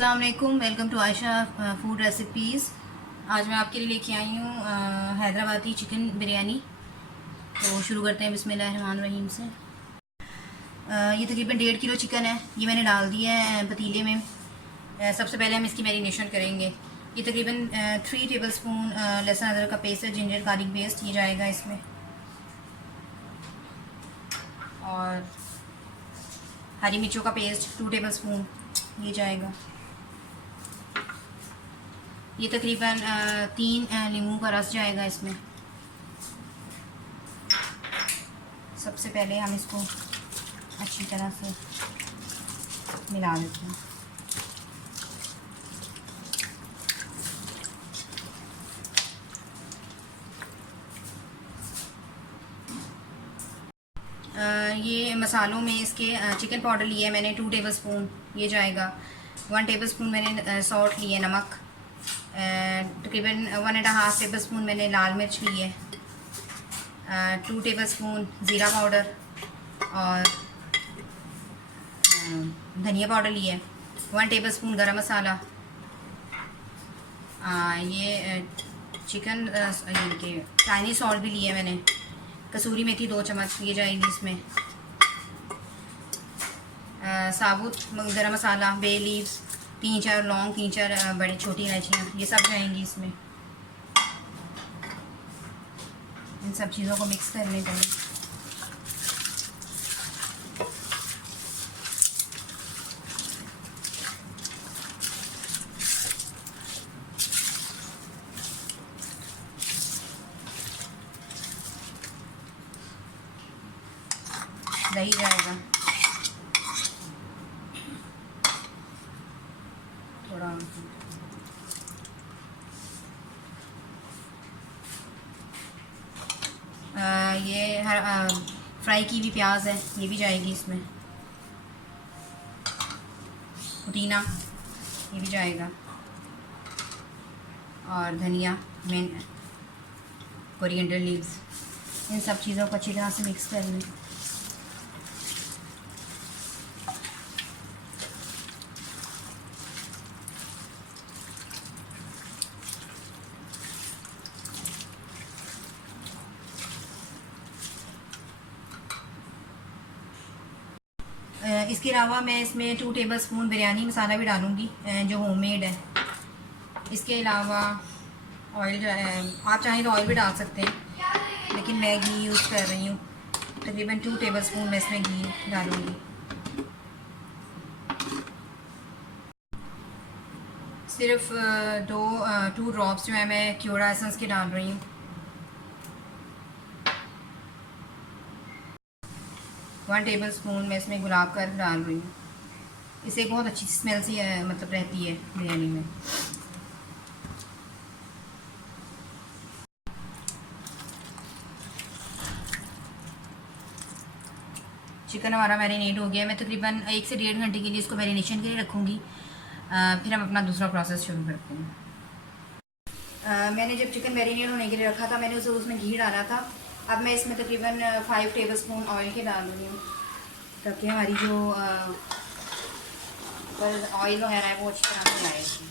अस्सलाम वालेकुम, welcome to Ayesha food recipes. आज मैं आपके लिए लेके आई हूँ हैदराबादी चिकन बिरयानी। तो शुरू करते हैं बिस्मिल्लाहिर्रहमानिर्रहीम से। ये तकरीबन 1.5 किलो चिकन है। ये मैंने डाल दिया है पतीले में। सबसे पहले हम इसकी मैरिनेशन करेंगे। ये तकरीबन 3 टेबल स्पून लहसुन अदरक का पेस्ट है, जिंजर गार्लिक पेस्ट ये जाएगा इसमें, और हरी मिर्चों का पेस्ट 2 टेबल स्पून ये जाएगा। ये तकरीबन 3 नींबू का रस जाएगा इसमें। सबसे पहले हम इसको अच्छी तरह से मिला देते हैं। ये मसालों में इसके चिकन पाउडर लिया है मैंने 2 टेबल स्पून ये जाएगा। 1 टेबल स्पून मैंने सॉल्ट लिया है, नमक। तकरीबन 1.5 टेबल स्पून मैंने लाल मिर्च ली है। 2 टेबल स्पून ज़ीरा पाउडर और धनिया पाउडर लिया है। 1 टेबल स्पून गरम मसाला। ये चिकन के चाइनीज़ सॉल्ट भी लिया है मैंने। कसूरी मेथी 2 चम्मच ये जाएगी इसमें। साबुत गरम मसाला, बे लीव्स, 3-4 लौंग, 3-4 बड़ी छोटी इलायचियाँ ये सब जाएंगी इसमें। इन सब चीज़ों को मिक्स करने के लिए दही जाएगा थोड़ा। ये फ्राई की भी प्याज है ये भी जाएगी इसमें। पुदीना ये भी जाएगा, और धनिया, मेन कोरिएंडर लीव्स। इन सब चीज़ों को अच्छी तरह से मिक्स कर लें। इसके अलावा मैं इसमें 2 टेबल स्पून बिरयानी मसाला भी डालूँगी जो होममेड है। इसके अलावा ऑयल आप चाहें तो ऑयल भी डाल सकते हैं, लेकिन मैं घी यूज़ कर रही हूँ। तकरीबन 2 टेबल स्पून मैं इसमें घी डालूँगी। सिर्फ 2 ड्रॉप्स जो है मैं क्योरा एसेंस के डाल रही हूँ। 1 टेबल स्पून मैं इसमें गुलाब का डाल रही हूँ। इससे बहुत अच्छी स्मेल सी मतलब रहती है बिरयानी में। चिकन हमारा मैरिनेट हो गया है। मैं तकरीबन 1 से 1.5 घंटे के लिए इसको मैरिनेशन के लिए रखूँगी। फिर हम अपना दूसरा प्रोसेस शुरू करते हैं। मैंने जब चिकन मैरिनेट होने के लिए रखा था मैंने उसमें घी डाला था। अब मैं इसमें तकरीबन 5 टेबल स्पून ऑयल के डाल रही हूँ, ताकि हमारी जो ऑयल वगैरह है वो अच्छी तरह से आए इसमें।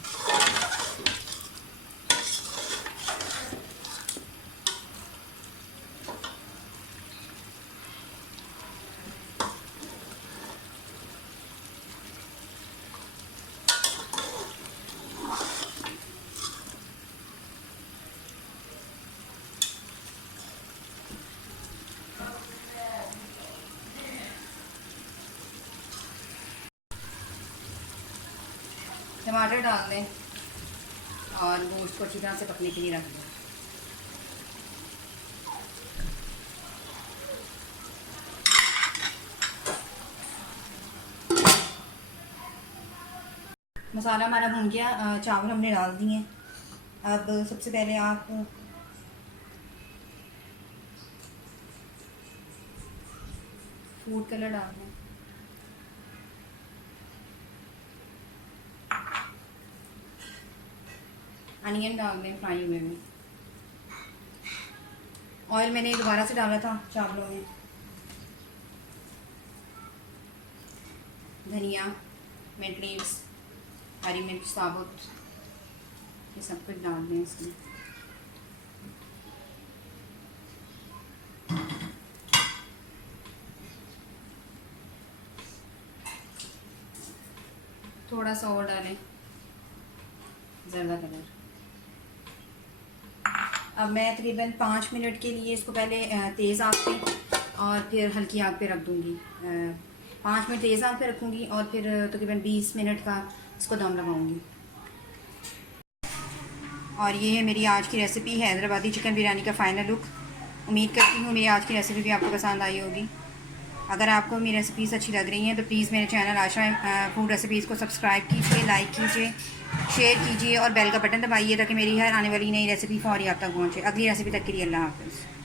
टमाटर डाल दें और गोश्त को अच्छी तरह से पकने के लिए रख दें। मसाला हमारा भुन गया। चावल हमने डाल दिए हैं। अब सबसे पहले आप फूड कलर डाल दें। अनियन डाल दें फ्राई हुए में। ऑयल मैंने दोबारा से डाला था चावलों में। धनिया, मिंट लीव्स, हरी मिर्च साबुत, ये सब कुछ डाल दें इसमें। थोड़ा सा और डालें ज़र्दा कलर। अब मैं तकरीबन 5 मिनट के लिए इसको पहले तेज़ आंच पे और फिर हल्की आंच पे रख दूँगी। 5 मिनट तेज़ आंच पे रखूँगी और फिर तकरीबन 20 मिनट का इसको दम लगाऊँगी। और ये है मेरी आज की रेसिपी हैदराबादी चिकन बिरयानी का फ़ाइनल लुक। उम्मीद करती हूँ मेरी आज की रेसिपी भी आपको पसंद आई होगी। अगर आपको मेरी रेसिपीज़ अच्छी लग रही हैं तो प्लीज़ मेरे चैनल आशा फूड रेसिपीज़ को सब्सक्राइब कीजिए, लाइक कीजिए, शेयर कीजिए और बेल का बटन दबाइए ताकि मेरी हर आने वाली नई रेसिपी फौरी आप तक पहुँचे। अगली रेसिपी तक के लिए अल्लाह हाफ़िज़।